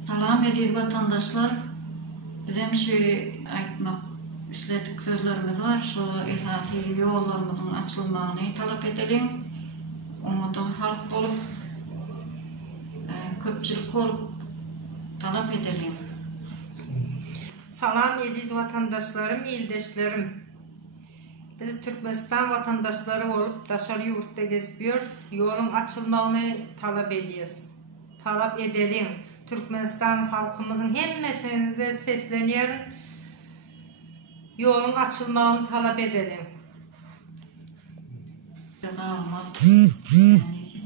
Salam aziz vatandaşlar. Bizim aytmak istedik sözlerimiz var. Şu esasi yollarımızın açılmasını talep edelim. Umudu halk olup, köpçülük olup talep edelim. Salam aziz vatandaşlarım, ildeşlerim. Biz Türkmenistan vatandaşları olup daşarı yurtta geziyoruz. Yolun açılmasını talep ediyoruz. Talep edelim. Türkmenistan halkımızın hemmesine de sesleniyorum. Yolun açılmasını talep edelim.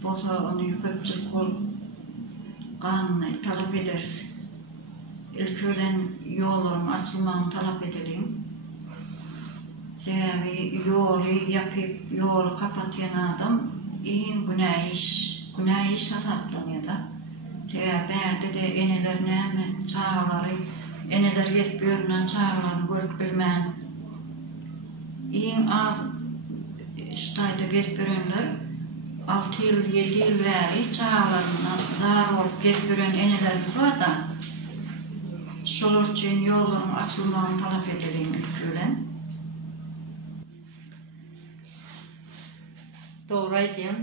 Boza onu köpçülük olup kanunu talep ederiz. İlk ölen yolların açılmasını talep edelim. Yolu yapıp yolu kapatayan adam iyi günah iş hesaplanıyor da. Berde de enelerine çağları, eneler geçbiyorlar çağlarını görüp bilmeyen iyi az şutayda geçbiyorlar 6 yıl 7 yıl veri çağlarına zar olup geçbiren enelerimiz var da şolur için yolların açılmasını talep edelim ülküyle. Doğruydu.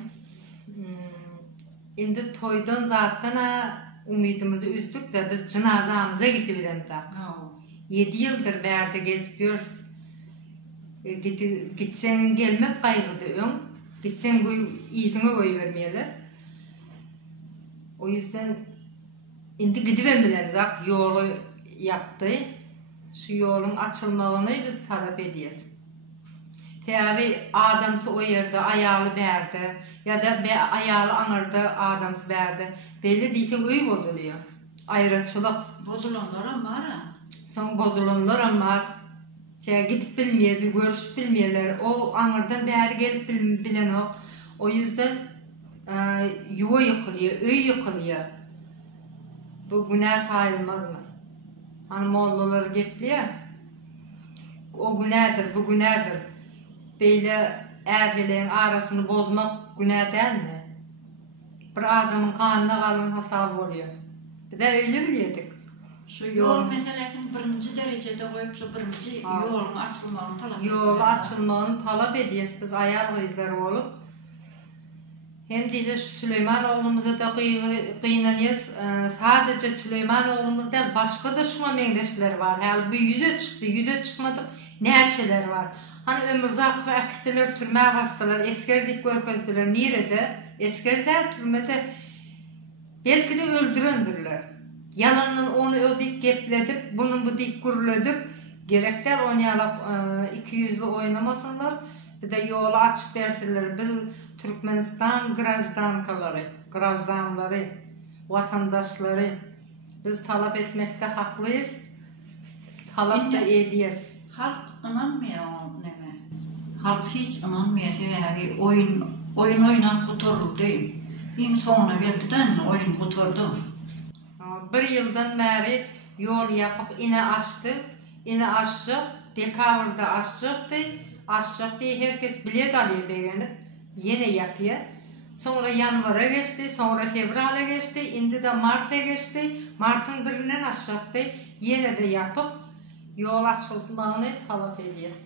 Şimdi toydan zaten umudumuzu üzdük de biz cenazamıza gidebilirim de. 7 yıldır berde geziyoruz. Gitsen gelmek kaygıdı. Gitsen izine koy vermeyeler. O yüzden şimdi gidebiliriz. Yolu yaptı. Şu yolun açılmasını biz talep ediyoruz. Tabi adamsı o yerde ayalı berdi ya da ayalı anırdı adamsı berdi. Belli değilse öy bozuluyor. Ayrıçılık. Bozulanlar ama Son bozulanlar ama gidip bilmiyor, bir görüş bilmiyorlar. O anırdan beri gelip bilen o. O yüzden yuva yıkılıyor, öy yıkılıyor. Bu günah sayılmaz mı? Hani mollalar gepliyor. O günahdır, bu günahdır. Böyle erkeklerin arasını bozmak günah değil mi? Bir adamın kanına kalan hesabı oluyor. Bir de öyle biliyorduk. Şu yol meselesini birinci derecede koyup şu birinci yolun açılmasını talep ediyoruz. Yol açılmasını talep ediyoruz biz ayar kızları olup. Hem de Süleyman oğlumuza da kıynanıyoruz. Sadece Süleyman oğlumuz değil, başka da şuna mendeşler var. Yani bu yüze çıktı, yüze çıkmadık neçeler var. Hani ömürzak ve akittiler, türmeye bastılar, eskerdik görközdüler. Nerede? Eskerler türmede belki de öldüründürler. Yanından onu ödük gepledip, bunu bu dik gürledip, gerekler oynayalap 200'lü oynamasınlar. Bir de yolu açıp versinler. Biz Türkmenistan grajdanları, vatandaşları biz talep etmekte haklıyız. Talep de ediyoruz. Halk inanmıyor neme. Halk hiç inanmıyor. Yani oyun oynak butorlu değil. En sonuna geldiğinden oyun butordu. Bir yıldan beri yol yapıp ine açtık. İne açtık. Dekavr'da açtık diye. Açtık diye herkes bilet alıyor beğenip. Yine yapıyor. Sonra yanvara geçti. Sonra fevrale geçti. Indi de Mart'a geçti. Mart'ın birinden açtık diye. Yine de yapıp yol açılmasını talep ediyoruz.